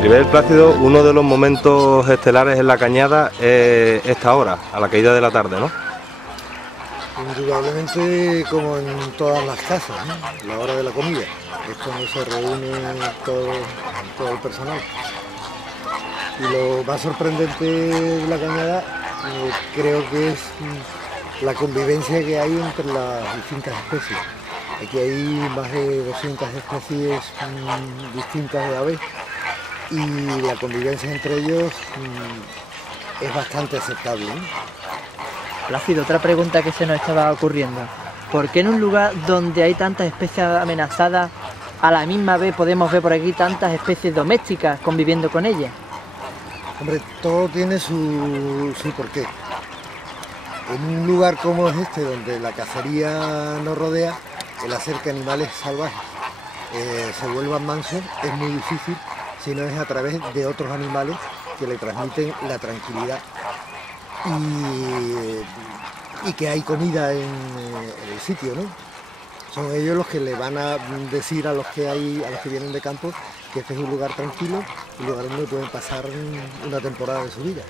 Maribel Plácido, uno de los momentos estelares en la cañada es esta hora, a la caída de la tarde, ¿no? Indudablemente, como en todas las casas, ¿no? La hora de la comida, es cuando se reúne todo el personal. Y lo más sorprendente de la cañada creo que es la convivencia que hay entre las distintas especies. Aquí hay más de 200 especies distintas de aves y la convivencia entre ellos es bastante aceptable, ¿no? Plácido, otra pregunta que se nos estaba ocurriendo. ¿Por qué en un lugar donde hay tantas especies amenazadas, a la misma vez podemos ver por aquí tantas especies domésticas conviviendo con ellas? Hombre, todo tiene su porqué. En un lugar como es este, donde la cacería nos rodea, el hacer que animales salvajes se vuelvan mansos es muy difícil si no es a través de otros animales que le transmiten la tranquilidad y que hay comida en el sitio, ¿no? Son ellos los que le van a decir a los que vienen de campo que este es un lugar tranquilo, un lugar donde pueden pasar una temporada de su vida.